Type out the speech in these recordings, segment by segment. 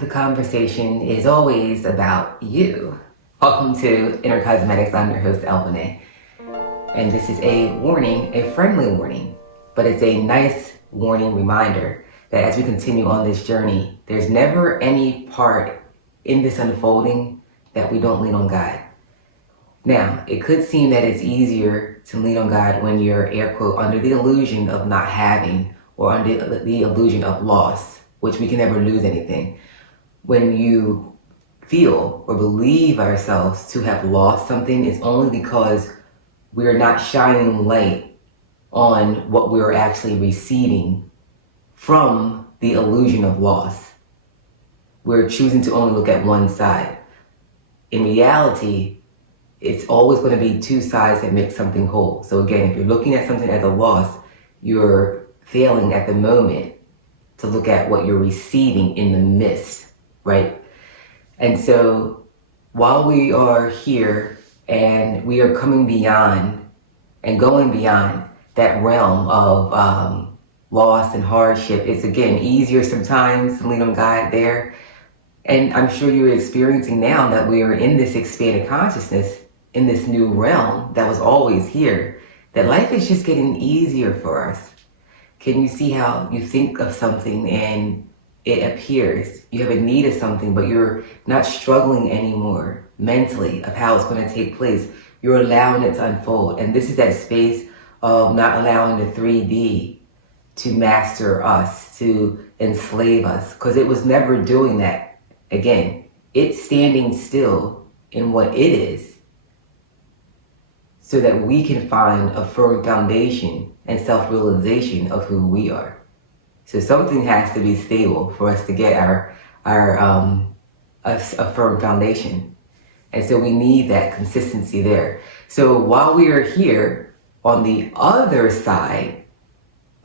The conversation is always about you. Welcome to Inner Cosmetics. I'm your host, ELLE. And this is a warning, a friendly warning, but it's a nice warning reminder that as we continue on this journey, there's never any part in this unfolding that we don't lean on God. Now, it could seem that it's easier to lean on God when you're, air quote, under the illusion of not having or under the illusion of loss, which we can never lose anything. When you feel or believe ourselves to have lost something, it's only because we're not shining light on what we're actually receiving from the illusion of loss. We're choosing to only look at one side. In reality, it's always going to be two sides that make something whole. So again, if you're looking at something as a loss, you're failing at the moment to look at what you're receiving in the midst, right? And so while we are here and we are coming beyond and going beyond that realm of loss and hardship, it's again easier sometimes to lean on God there. And I'm sure you're experiencing now that we are in this expanded consciousness, in this new realm that was always here, that life is just getting easier for us. Can you see how you think of something and it appears? You have a need of something, but you're not struggling anymore mentally of how it's going to take place. You're allowing it to unfold. And this is that space of not allowing the 3D to master us, to enslave us, because it was never doing that. Again, it's standing still in what it is so that we can find a firm foundation and self-realization of who we are. So something has to be stable for us to get a firm foundation. And so we need that consistency there. So while we are here on the other side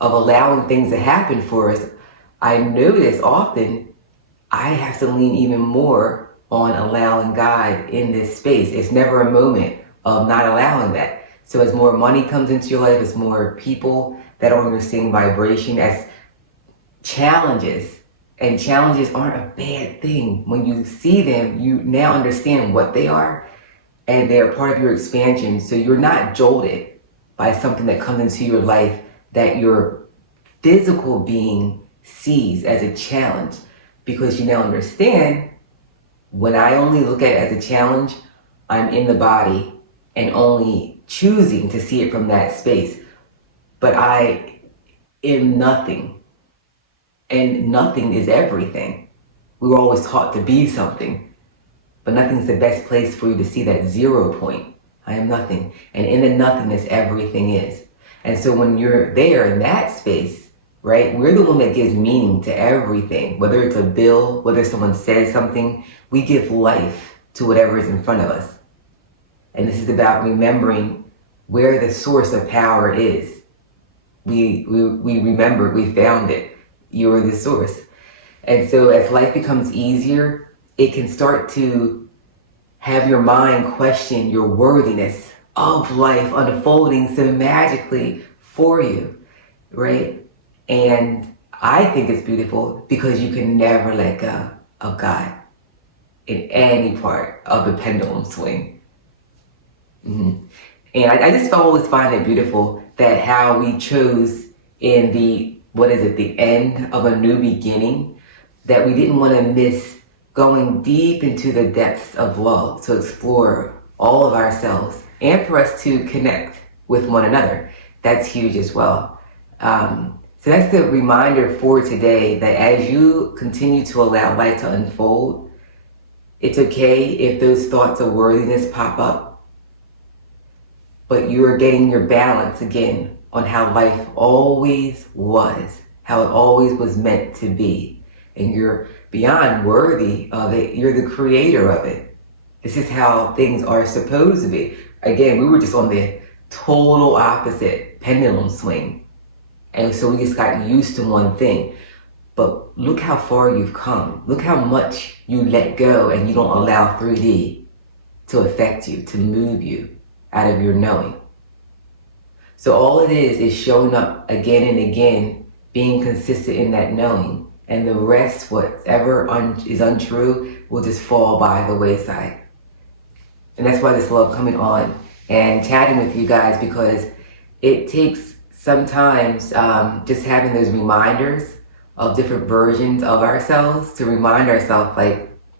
of allowing things to happen for us, I notice often I have to lean even more on allowing God in this space. It's never a moment of not allowing that. So as more money comes into your life, as more people that are on your same vibration, as challenges, and challenges aren't a bad thing. When you see them, you now understand what they are, and they're part of your expansion. So you're not jolted by something that comes into your life that your physical being sees as a challenge, because you now understand, when I only look at it as a challenge, I'm in the body and only choosing to see it from that space. But I am nothing. And nothing is everything. We were always taught to be something, but nothing's the best place for you to see that 0 point. I am nothing. And in the nothingness, everything is. And so when you're there in that space, right, we're the one that gives meaning to everything. Whether it's a bill, whether someone says something, we give life to whatever is in front of us. And this is about remembering where the source of power is. We remembered, we found it. You're the source. And so as life becomes easier, it can start to have your mind question your worthiness of life unfolding so magically for you, right? And I think it's beautiful because you can never let go of God in any part of the pendulum swing. And I just always find it beautiful that how we chose in the end of a new beginning, that we didn't want to miss going deep into the depths of love to explore all of ourselves and for us to connect with one another. That's huge as well. So that's the reminder for today, that as you continue to allow life to unfold, it's okay if those thoughts of worthiness pop up, but you're getting your balance again on how life always was, how it always was meant to be. And you're beyond worthy of it. You're the creator of it. This is how things are supposed to be. Again, we were just on the total opposite pendulum swing. And so we just got used to one thing. But look how far you've come. Look how much you let go and you don't allow 3D to affect you, to move you out of your knowing. So all it is showing up again and again, being consistent in that knowing, and the rest, whatever is untrue, will just fall by the wayside. And that's why this love coming on and chatting with you guys, because it takes sometimes just having those reminders of different versions of ourselves to remind ourselves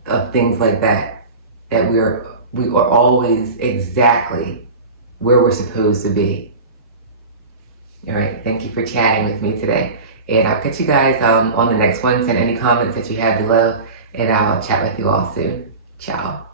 of things like that we are always exactly where we're supposed to be. All right, thank you for chatting with me today. And I'll catch you guys on the next one. Send any comments that you have below, and I'll chat with you all soon. Ciao.